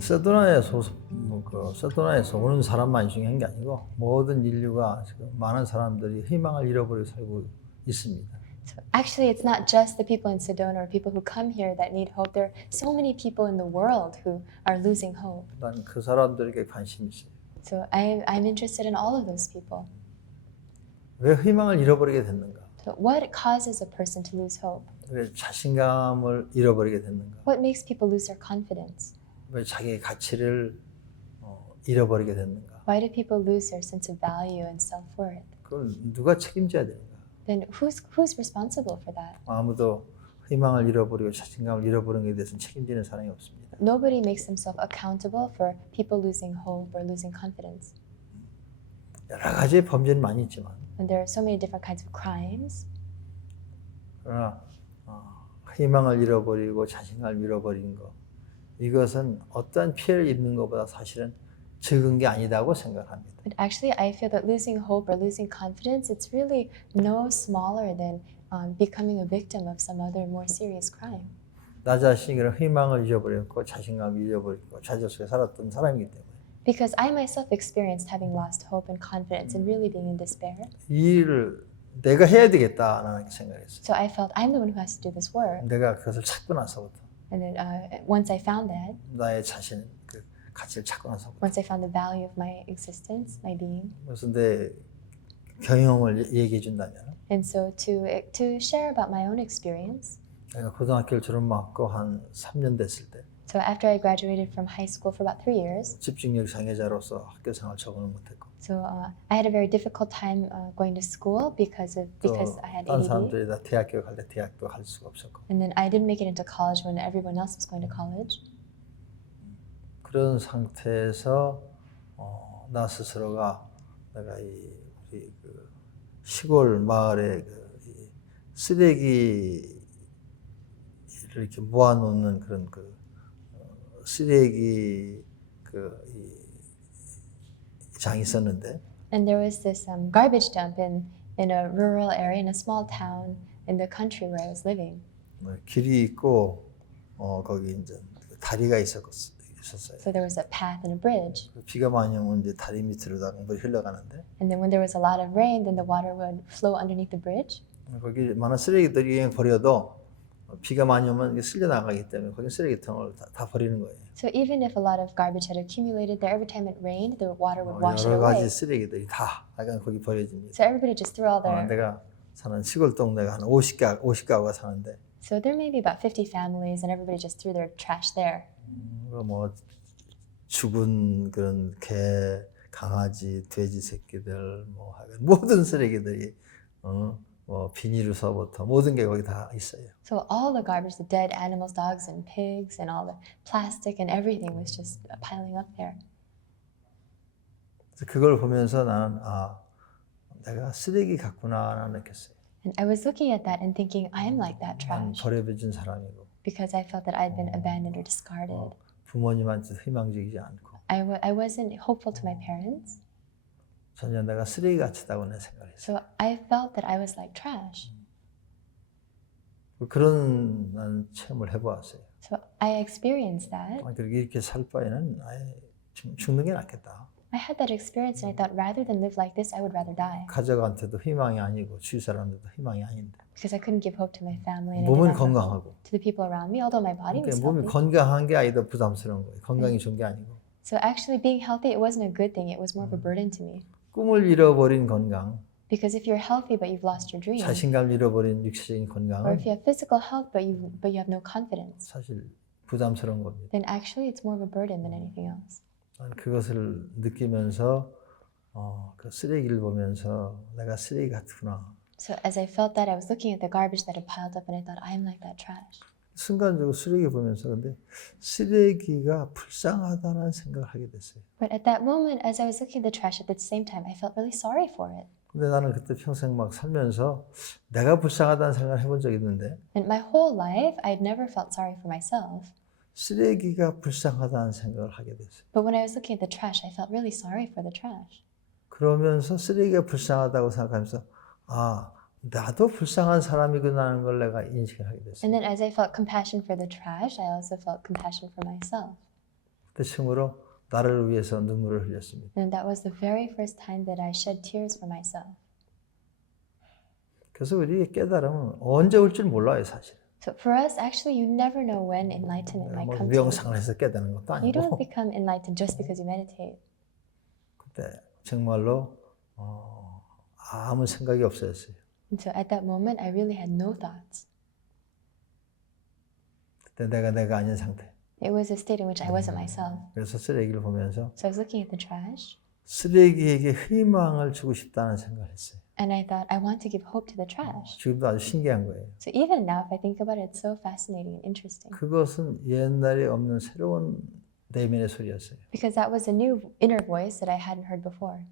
세도나에서 오는 사람만 중요한 게 아니고 모든 인류가 지금 많은 사람들이 희망을 잃어버리고 살고 있습니다. So actually, it's not just the people in Sedona or people who come here that need hope. There are so many people in the world who are losing hope. 난 그 사람들에게 관심이 있어요. So I'm interested in all of those people. 왜 희망을 잃어버리게 됐는가? So what causes a person to lose hope? 왜 자신감을 잃어버리게 됐는가? What makes people lose their confidence? 왜 자기의 가치를 잃어버리게 됐는가? Why do people lose their sense of value and self-worth? 그걸 누가 책임져야 되는가? Then who's responsible for that? 아무도 희망을 잃어버리고 자신감을 잃어버리는 것에 대해서는 책임지는 사람이 없습니다. Nobody makes themselves accountable for people losing hope or losing confidence. 여러 가지의 범죄는 많이 있지만 And there are so many different kinds of crimes. 그러나 희망을 잃어버리고 자신감을 잃어버리는 것 이것은 어떠한 피해를 입는 것보다 사실은 적은 게 아니다고 생각합니다. But actually, I feel that losing hope or losing confidence, it's really no smaller than becoming a victim of some other more serious crime. 나 자신이 그런 희망을 잃어버렸고 자신감을 잃어버리고 좌절 속에 살았던 사람이기 때문에 Because I myself experienced having lost hope and confidence and really being in despair. 이 일을 내가 해야 되겠다라는 생각했어요. So I felt I'm the one who has to do this work. 내가 그것을 찾고 나서부터 And then once I found that, 나의 자신 그 가치를 찾고 나서부터 once I found the value of my existence, my being. 그래서 내 경험을 얘기해 준다면 And so to share about my own experience. 내가 고등학교를 졸업하고 한 3년 됐을 때 So after I graduated from high school for about 3 years, 집중력 장애자로서 학교 생활 적응을 못했고 so I had a very difficult time going to school because I had 다른 ADD. 사람들이 다 대학교 갈 때 대학도 갈 수가 없었고 And then I didn't make it into college when everyone else was going to college. 그런 상태에서 나 스스로가 내가 우리 그 시골 마을에 이 쓰레기를 이렇게 모아놓는 그런 그 쓰레기 장이 있었는데 And there was this garbage dump in a rural area, in a small town in the country where I was living. 길이 있고 거기 이제 다리가 있었어요. So there was a path and a bridge. 비가 많이 오면 이제 다리 밑으로다가 물이 흘러가는데 And then when there was a lot of rain, then the water would flow underneath the bridge. 거기 많은 쓰레기들이 그냥 버려도 비가 많이 오면 이게 쓸려 나가기 때문에 거기 쓰레기통을 다 버리는 거예요. So even if a lot of garbage had accumulated there, every time it rained, the water would wash it 여러 가지 away. 쓰레기들이 다 약간 거기 버려집니다. So everybody just threw all their. 내가 사는 시골 동네가 한 50가구가 사는데. So there may be about 50 families, and everybody just threw their trash there. 뭐 죽은 그런 개, 강아지, 돼지 새끼들, 뭐 모든 쓰레기들이 뭐 비닐로서부터 모든 게 거기 다 있어요. So all the garbage, the dead animals, dogs and pigs, and all the plastic and everything was just piling up there. 그걸 보면서 나는 내가 쓰레기 같구나라는 느꼈어요. And I was looking at that and thinking, I am like that 난 trash. 버려진 사람이고. Because I felt that I'd been abandoned or discarded. 부모님한테 희망적이지 않고. I wasn't hopeful to my parents. 전혀 내가 쓰레기 같다고 내 생각했어요. So I felt that I was like trash. 그런 난 체험을 해보았어요. So I experienced that. 이렇게 살 바에는 아예 죽는 게 낫겠다. I had that experience and I thought rather than live like this, I would rather die. 가족한테도 희망이 아니고 주위 사람들도 희망이 아닌데. Because I couldn't give hope to my family and 몸은 I did not give 건강하고. hope to the people around me, although my body was 몸이 healthy. 건강한 게 아니다 부담스러운 거예요. 건강이 좋은 게 아니고. So actually being healthy, it wasn't a good thing. It was more of a burden to me. 꿈을 잃어버린 건강. Because if you're healthy but you've lost your dream, 자신감을 잃어버린 육체적인 or 건강은 if you have physical health but you have no confidence, 사실 부담스러운 겁니다. then actually it's more of a burden than anything else. 그것을 느끼면서 그 쓰레기를 보면서 내가 쓰레기 같구나. So as I felt that, I was looking at the garbage that had piled up and I thought, I'm like that trash. 순간적으로 쓰레기 보면서 근데 쓰레기가 불쌍하다는 생각을 하게 됐어요. But at that moment, as I was looking at the trash at the same time, I felt really sorry for it. 근데 나는 그때 평생 막 살면서 내가 불쌍하다는 생각을 해본 적이 있는데 And my whole life, I'd never felt sorry for myself. 쓰레기가 불쌍하다는 생각을 하게 됐어요. But when I was looking at the trash, I felt really sorry for the trash. 그러면서 쓰레기가 불쌍하다고 생각하면서 나도 불쌍한 사람이구나 하는 걸 내가 인식을 하게 됐어요. And then as I felt compassion for the trash, I also felt compassion for myself. 그때 처음으로 나를 위해서 눈물을 흘렸습니다. And that was the very first time that I shed tears for myself. 그래서 우리 깨달음은 언제 올 줄 몰라요, 사실. So for us, actually, you never know when enlightenment might 뭐 come to you. 명상을 해서 깨닫는 것도 You don't 아니고 become enlightened just because you meditate. 그때 정말로 아무 생각이 없어졌어요. And so at that moment, I really had no thoughts. 그때 내가 아닌 상태. It was a state in which I wasn't myself. 그래서 쓰레기를 보면서 So I was looking at the trash, 쓰레기에게 희망을 주고 싶다는 생각을 했어요. and I thought, I want to give hope to the trash. 지금도 아주 신기한 거예요. So even now, if I think about it, it's so fascinating and interesting. 그것은 옛날에 없는 새로운 내면의 소리였어요. Because that was a new inner voice that I hadn't heard before.